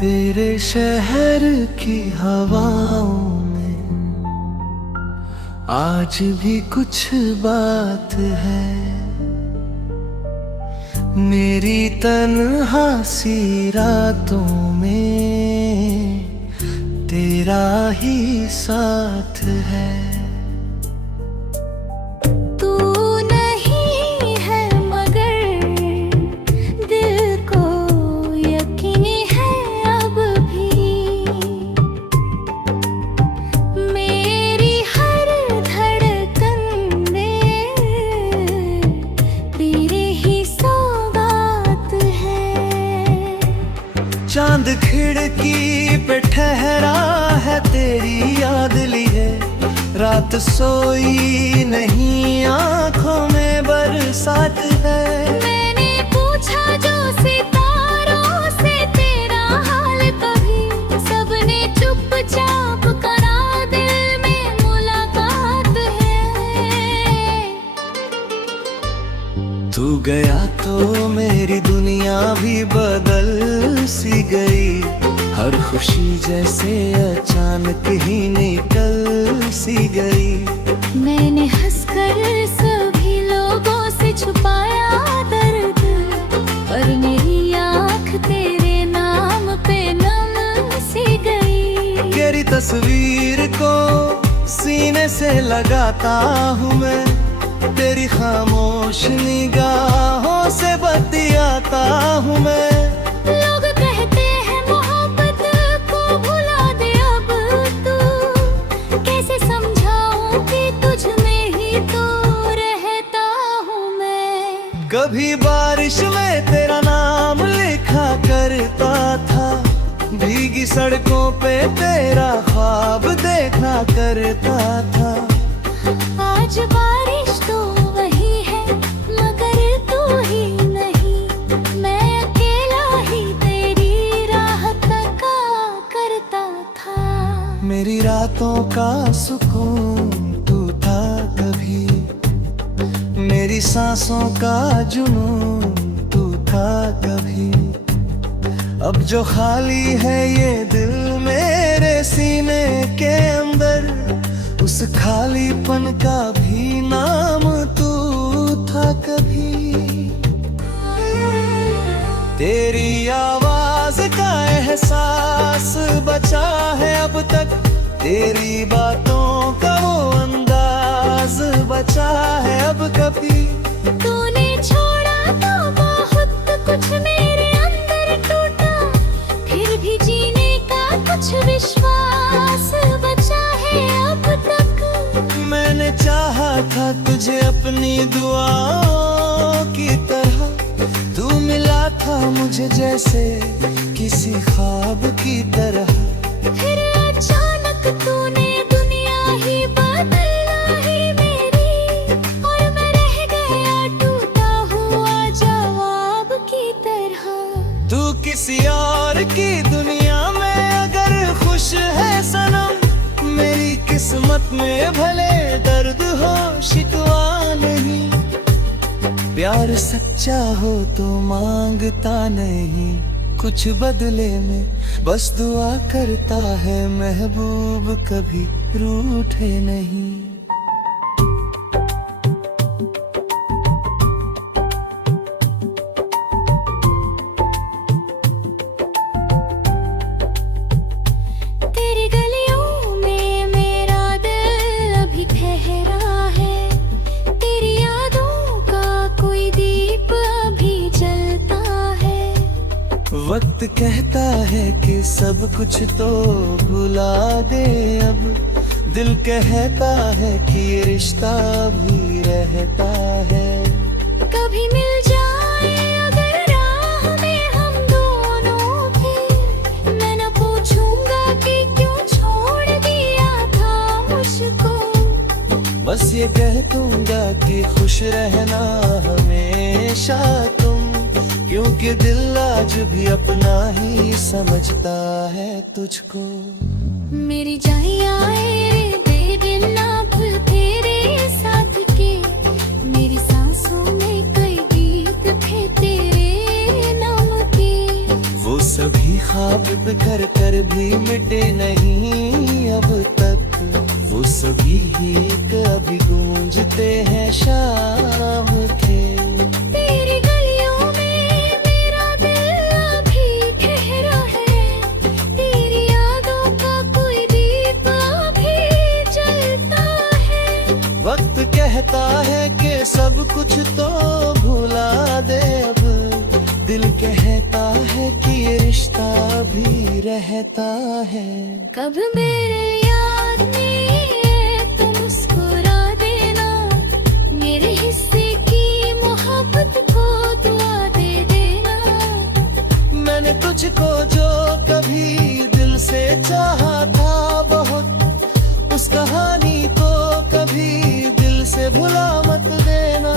तेरे शहर की हवाओं में आज भी कुछ बात है। मेरी तन्हा सी रातों में तेरा ही साथ है। चांद खिड़की पे ठहरा है, तेरी याद लिए रात सोई नहीं, आंखों में बरसात है। मैंने पूछा जो सितारों से तेरा हाल कभी, सबने चुपचाप करा दिल में मुलाकात है। तू गया तो मेरी दुनिया भी बदल सी गई, हर खुशी जैसे अचानक ही निकल सी गई। मैंने हंसकर सभी लोगों से छुपाया दर्द, पर मेरी आँख तेरे नाम पे नम सी गई। तेरी तस्वीर को सीने से लगाता हूँ मैं, तेरी खामोश निगाहों से बतियाता हूँ मैं। लोग कहते हैं मोहब्बत को भुला दे अब तू, कैसे समझाऊं कि तुझ में ही तो रहता हूँ मैं। कभी बारिश में तेरा नाम लिखा करता था, भीगी सड़कों पे तेरा ख्वाब देखा करता था। आज बारिश तो वही है मगर तू ही नहीं, मैं अकेला ही तेरी राह तका करता था। मेरी रातों का सुकून तू था कभी, मेरी सांसों का जुनून तू था कभी। अब जो खाली है ये दिल मेरे सीने के अंदर, उस खालीपन का भी नाम तू था कभी। तेरी आवाज का एहसास बचा है अब तक, तेरी बातों का वो अंदाज बचा है अब कभी। तूने छोड़ा तो बहुत कुछ मेरे अंदर टूटा, फिर भी जीने का कुछ विश्वास बचा है अब तक। मैंने चाहा था तुझे अपनी दुआओं की तरह, तू मिला था मुझे जैसे किसी ख्वाब की तरह। फिर अचानक तूने दुनिया ही बदलाई मेरी, और मैं रह गया टूटा हुआ जवाब की तरह। तू किसी और की दुनिया में अगर खुश है सनम, मेरी किस्मत में भले दर्द हो शिकवा नहीं। प्यार सच्चा हो तो मांगता नहीं कुछ बदले में, बस दुआ करता है महबूब कभी रूठे नहीं। तेरी गलियों में मेरा दिल अभी ठहरा है, तेरी यादों का कोई दीप अभी जलता है। वक्त कहता है कि सब कुछ तो भुला दे अब, दिल कहता है कि ये रिश्ता भी रहता है। कभी मिल जाए अगर राह में हम दोनों की, मैं न पूछूंगा कि क्यों छोड़ दिया था मुझको। बस ये कह दूंगा कि खुश रहना हमेशा तुम, क्योंकि दिल आज भी अपना ही समझता है तुझको। मेरी जाइया रे बेदिन अब तेरे साथ के, मेरी सांसों में कई गीत थे तेरे नाम के। वो सभी ख्वाब बिखर कर भी मिटे नहीं अब तक, वो सभी एक अभी गूंजते हैं शाम के। तेरी गलियों में मेरा दिल अभी ठहरा है, तेरी यादों का कोई दीप अभी जलता है। वक्त कहता है कि सब कुछ तो भुला दे अब, दिल कहता है कि ये रिश्ता भी रहता है। कब मेरे याद में तो मुस्कुरा देना, मेरे हिस्से की मोहब्बत को दुआ दे देना। मैंने तुझको जो कभी दिल से चाहा था बहुत, उस कहानी को कभी दिल से भुला मत देना।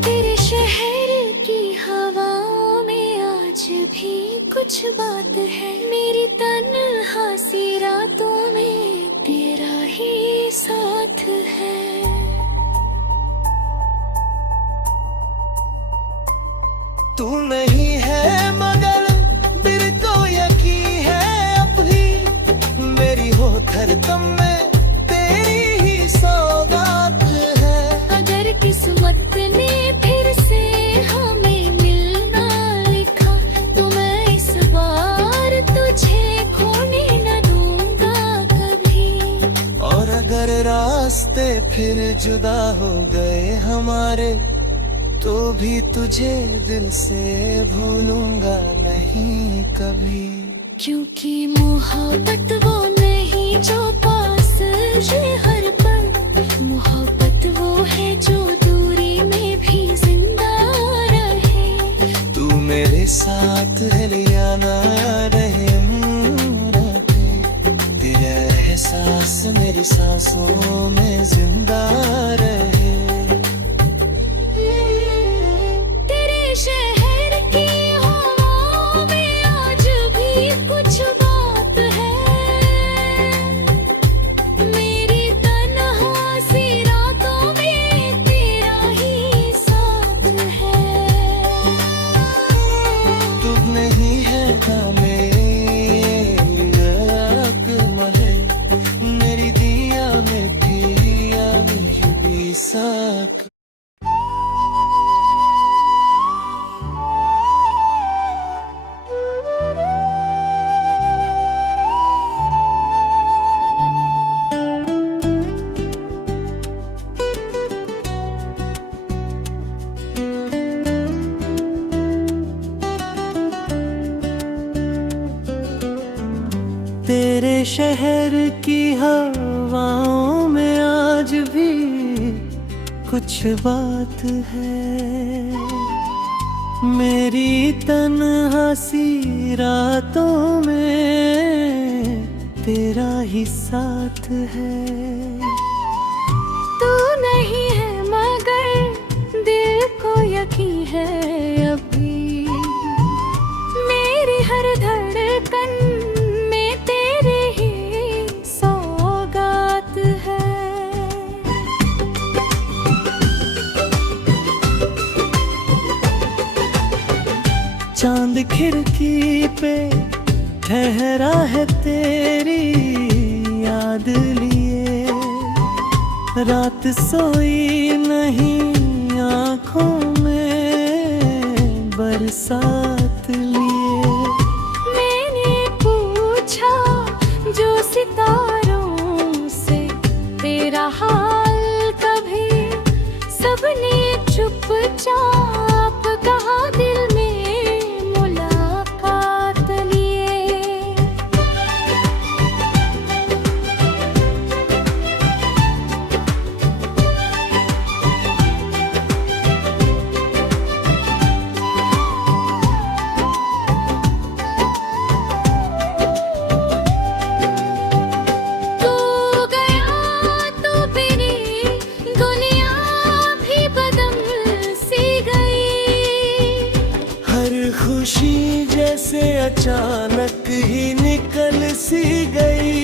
तेरे शहर की हवाओं में आज भी कुछ बात है, मेरी तन्हा सी रातों में तेरा ही साथ है। तू नहीं है मगर दिल को यकीन है अब भी, मेरी हो धड़कन में तेरी ही सौगात है। अगर किस्मत ने फिर से हमें मिलना लिखा, तो मैं इस बार तुझे खोने न दूंगा कभी। और अगर रास्ते फिर जुदा हो गए हमारे, तो भी तुझे दिल से भूलूंगा नहीं कभी। क्योंकि मोहब्बत वो नहीं जो पास है हर पल, मोहब्बत वो है जो दूरी में भी जिंदा रहे। तू मेरे साथ है लिया ना रहे रातें, तेरा एहसास मेरी सांसों में जिंदा रहे। तेरे शहर की हवाओं में आज भी कुछ बात है, मेरी तन्हा सी रातों में तेरा ही साथ है। तू नहीं है मेरी महे, मेरी दिया में दिया भी साक। तेरे शहर की हवाओं में आज भी कुछ बात है, मेरी तन्हा सी रातों में तेरा ही साथ है। तू नहीं है मगर दिल को यकीन है अभी, मेरी हर धड़कन में तेरे ही सौगात है। चांद खिड़की पे ठहरा है तेरी याद लिए, रात सोई नहीं आँखों में बरसात लिए। मैंने पूछा जो सितारों से तेरा हाल कभी, सबने चुपचाप कहा दिल में मुलाकात लिए। तू गया तो मेरी दुनिया भी बदल सी गई, हर खुशी जैसे अचानक ही निकल सी गई।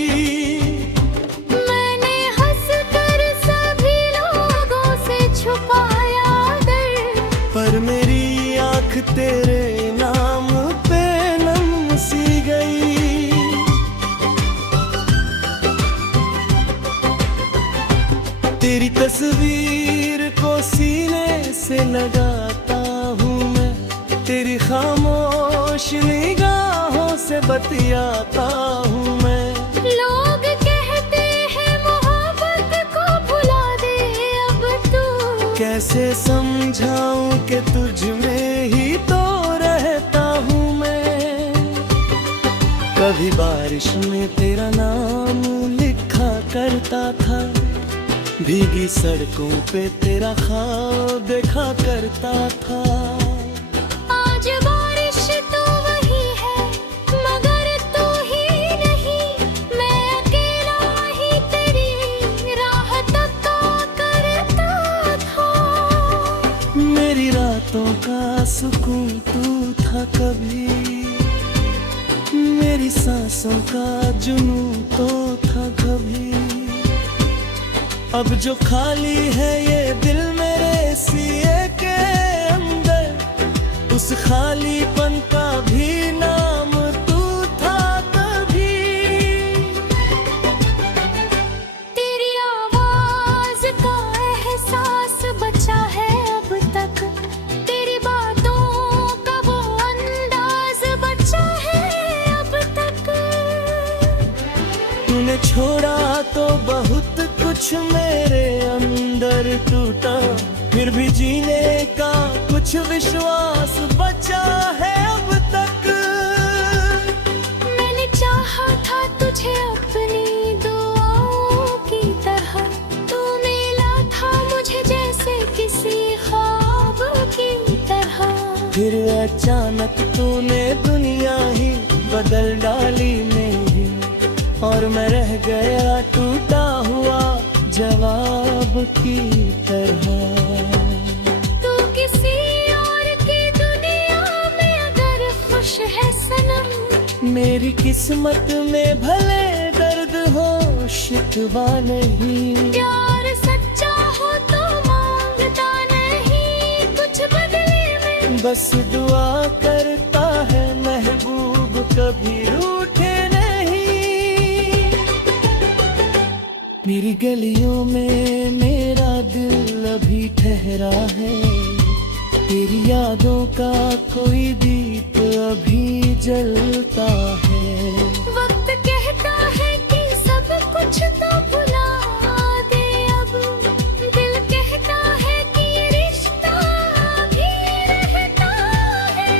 मैंने हंसकर सभी लोगों से छुपाया दर्द, पर मेरी आँख तेरे नाम पे नम बतियाता हूँ मैं। लोग कहते हैं मोहब्बत को भुला दे अब तू। कैसे समझाऊं कि तुझ में ही तो रहता हूँ मैं। कभी बारिश में तेरा नाम लिखा करता था, भीगी सड़कों पे तेरा ख्वाब देखा करता था। आज बारिश तो वही है मगर तू ही नहीं, मैं अकेला ही तेरी राह तका करता था। मेरी रातों का सुकून तू था कभी, मेरी सांसों का जुनून तो था कभी। अब जो खाली है ये दिल मेरे सीने के अंदर, उस खालीपन का भी नाम तू था कभी। तेरी आवाज का एहसास बचा है अब तक, तेरी बातों का वो अंदाज बचा है अब तक। तूने छोड़ा तो बहुत कुछ मेरे अंदर टूटा, फिर भी जीने का कुछ विश्वास बचा है अब तक। मैंने चाहा था तुझे अपनी दुआओं की तरह, तू मिला था मुझे जैसे किसी ख्वाब की तरह। फिर अचानक तूने दुनिया ही बदल डाली मेरी, और मैं रह गया टूटा हुआ जवाब की तरह। तू किसी और की दुनिया में अगर खुश है सनम, मेरी किस्मत में भले दर्द हो शिकवा नहीं। प्यार सच्चा हो तो मांगता नहीं कुछ बदले में, बस दुआ करता है महबूब कभी रूठे नहीं। मेरी गलियों में मेरा दिल अभी ठहरा है, तेरी यादों का कोई दीप अभी जलता है। वक्त कहता है कि सब कुछ तो भुला दे अब, दिल कहता है कि ये रिश्ता भी रहता है।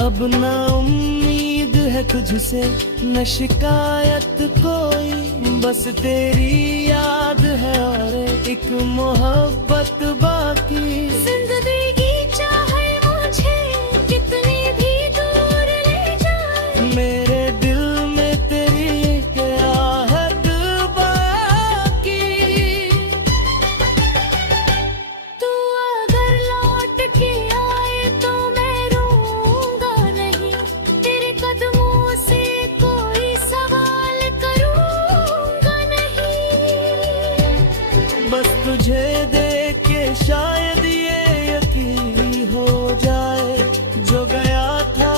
अब ना उम्मीद है तुझसे न शिकायत कोई, बस तेरी याद है और एक मोहब्बत बाकी। जिंदगी चाहे मुझे कितनी भी दूर ले जाए, मेरे दिल में तेरी क्या हद बाकी। तू अगर लौट के आए तो मैं रोऊंगा नहीं, तेरे कदमों से कोई सवाल करूंगा नहीं। बस तुझे देख के शायद ये यकीन हो जाए, जो गया था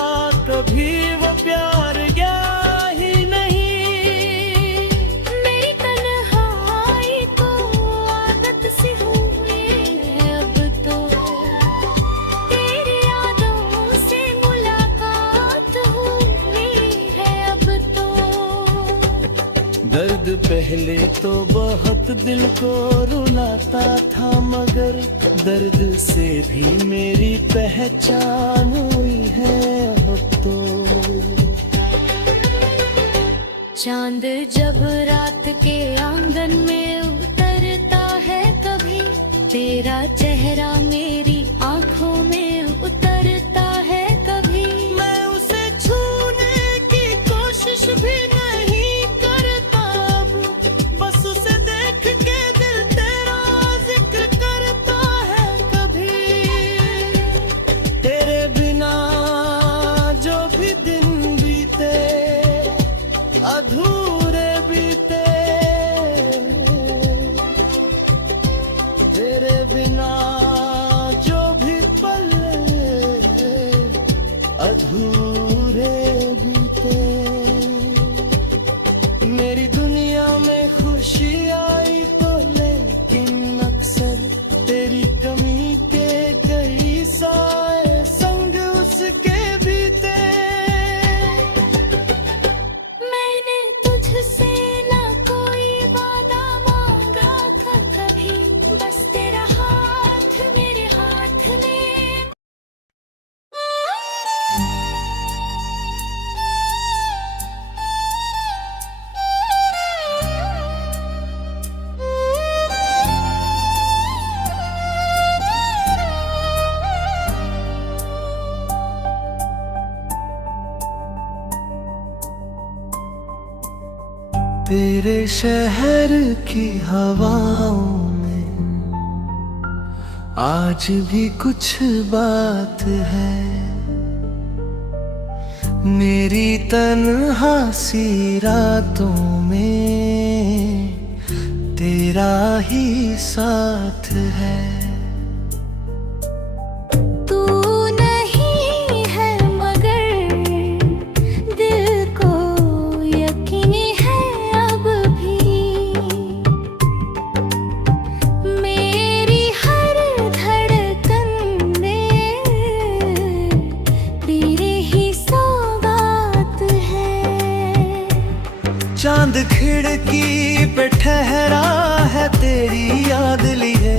कभी वो प्यार गया ही नहीं। मेरी तन्हाई को आदत सी हुई है अब तो, तेरी यादों से मुलाकात हुई है अब तो। दर्द पहले तो बहुत दिल को रुलाता था, मगर दर्द से भी मेरी पहचान हुई है अब तो। चांद जब रात के आंगन में उतरता है कभी, तेरा चेहरा मेरी आंखों में उतरता है कभी। मैं उसे छूने की कोशिश भी नहीं करता अब, बस उसे देख के दिल तेरा जिक्र करता है कभी। तेरे बिना जो भी दिन बीते अधूरे बीते, तेरे बिना जो भी पल अधूरे बीते। तेरे शहर की हवाओं में आज भी कुछ बात है। मेरी तन्हा सी रातों में तेरा ही साथ है। तू नहीं है मगर दिल को यकीन है अब भी। मेरी हर धड़कन में तेरे ही सौगात है। चांद खिड़की पे ठहरा है तेरी याद लिए,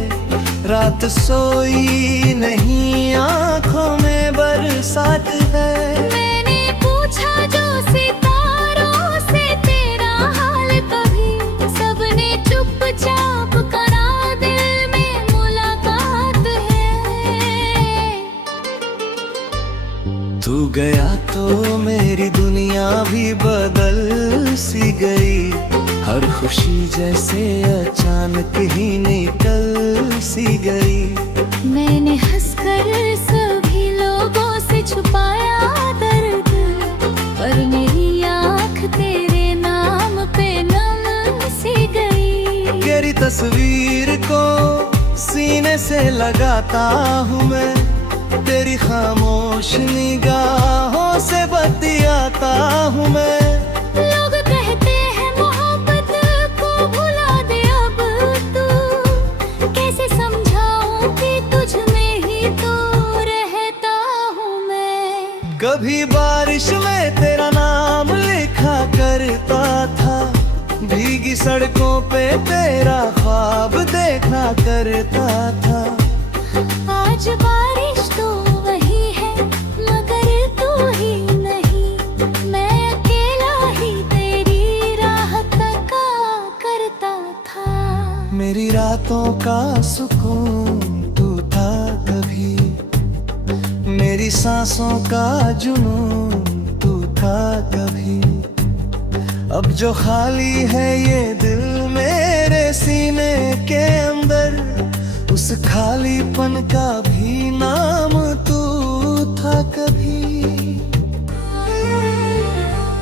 रात सोई नहीं आंखों में बरसात है। मैंने पूछा जो सितारों से तेरा हाल कभी, सबने चुपचाप करा दिल में मुलाकात है। तू गया तो मेरी दुनिया भी बदल सी गई, हर खुशी जैसे अचानक ही निकल सी गई। मैंने हंसकर सभी लोगों से छुपाया दर्द, पर मेरी आँख तेरे नाम पे नम सी गई। तेरी तस्वीर को सीने से लगाता हूँ मैं, तेरी खामोश निगाहों से बतियाता हूँ मैं। लोग कहते हैं मोहब्बत को भुला दे अब तू, कैसे समझाऊं कि तुझ में ही तो रहता हूँ मैं। कभी बारिश में तेरा नाम लिखा करता था, भीगी सड़कों पे तेरा ख्वाब देखा करता था। आज बारिश तो वही है मगर तू ही नहीं, मैं अकेला ही तेरी राह तका करता था। मेरी रातों का सुकून तू था कभी, मेरी सांसों का जुनून तू था कभी। अब जो खाली है ये दिल मेरे सीने के अंदर, उस खालीपन का भी नाम तू था कभी।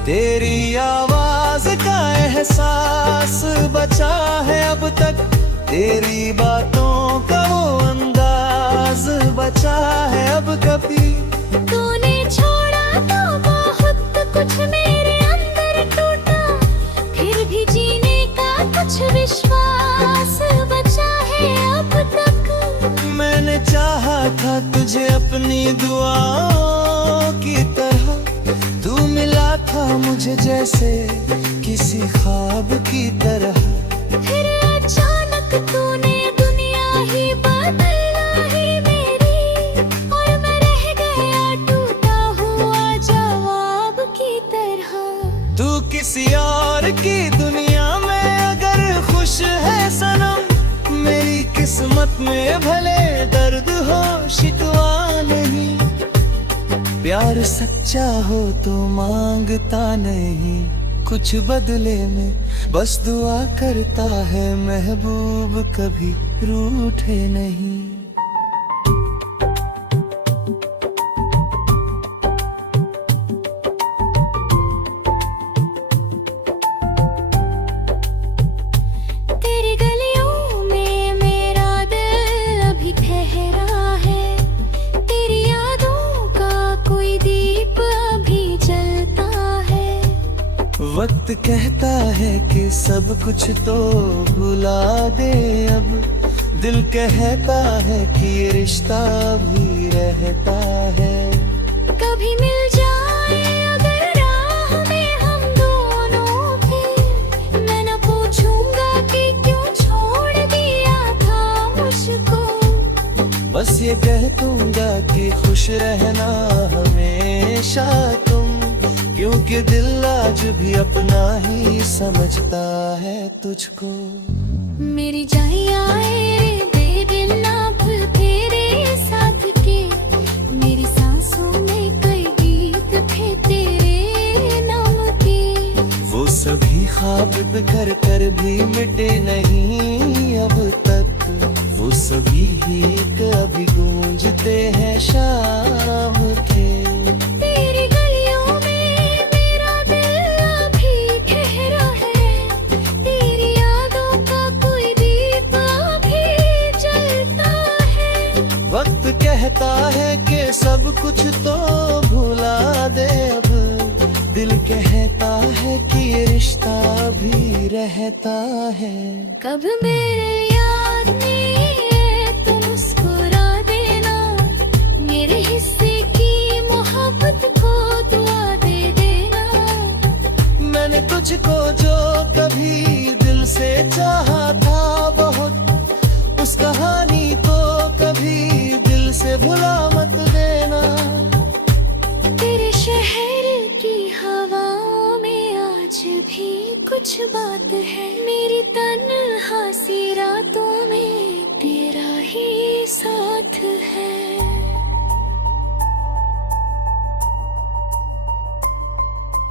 तेरी आवाज का एहसास बचा है अब तक, तेरी बातों का वो अंदाज बचा है अब कभी। तूने छोड़ा तो बहुत कुछ मेरे अंदर टूटा, फिर भी जीने का कुछ विश्वास बचा है अब तक। मैंने चाहा था तुझे अपनी दुआओं की तरह, तू मिला था मुझे जैसे किसी ख्वाब की तरह। फिर अचानक तूने दुनिया ही बदलाई मेरी, और मैं रह गया टूटा हुआ जवाब की तरह। तू किसी और की दुनिया में अगर खुश है सनम, मेरी किस्मत में भले दर्द हो शिकवा नहीं। प्यार सच्चा हो तो मांगता नहीं कुछ बदले में, बस दुआ करता है महबूब कभी रूठे नहीं। तेरी गलियों में मेरा दिल अभी ठहरा है, तेरी यादों का कोई दीप अभी जलता है। वक्त कहता है कि सब कुछ तो भुला दे अब, दिल कहता है कि ये रिश्ता भी रहता है। कभी मिल जाए अगर राह में हम दोनों भी, मैं न पूछूंगा कि क्यों छोड़ दिया था मुझको। बस ये कह दूंगा कि खुश रहना हमेशा तुम, क्योंकि दिल आज भी अपना ही समझता है तुझको। मेरी जाइया बेदिल नाप तेरे साथ के, मेरी सांसों में कई गीत थे तेरे नाम के। वो सभी ख्वाब कर कर भी मिटे नहीं अब तक वो सभी गीत अभी गूंजते हैं शाम के। तेरी गलियों में मेरा दिल अभी ठहरा है, तेरी यादों का कोई दीप अभी जलता है। वक्त कहता है कि सब कुछ तो भुला दे अब, दिल कहता है कि ये रिश्ता भी रहता है। कब मेरे याद में तुम मुस्कुरा देना, मेरे हिस्से की मोहब्बत को दुआ दे देना। मैंने तुझको जो कभी दिल से चाहा था बहुत, उस कहानी को कभी दिल से भुला मत देना। तेरे शहर की हवाओं में आज भी कुछ बात है, मेरी तन्हासी रातों में तेरा ही साथ है।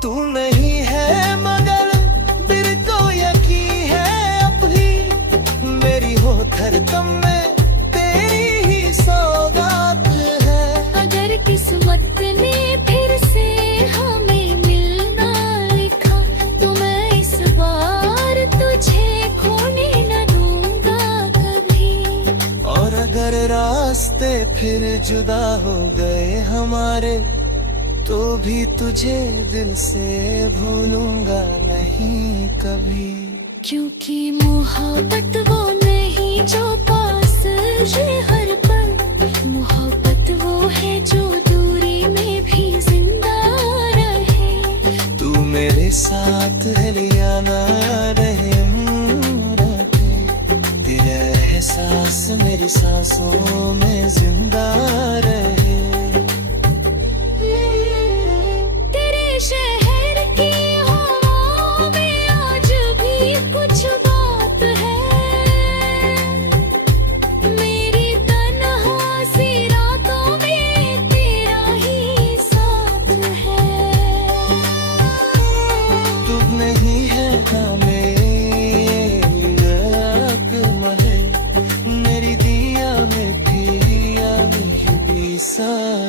तू नहीं है मगर दिल को यकीन है अपनी, मेरी हो धड़कन में तेरी ही सौगात है। अगर किस्मत ने फिर से हमें मिलना लिखा, तो मैं इस बार तुझे खोने न दूंगा कभी। और अगर रास्ते फिर जुदा हो गए हमारे, तो भी तुझे दिल से भूलूंगा नहीं कभी। क्योंकि मोहब्बत वो नहीं जो पास रहे हर पल, मोहब्बत वो है जो दूरी में भी जिंदा रहे। तू मेरे साथ है लिया ना रहे रातें, तेरा एहसास मेरी सांसों में जिंदा रहे। तेरे शहर की हवाओं में आज भी कुछ बात है, मेरी तन्हासी रातों में तेरा ही साथ है। तू नहीं है हमें महे, मेरी दिया में भी साथ।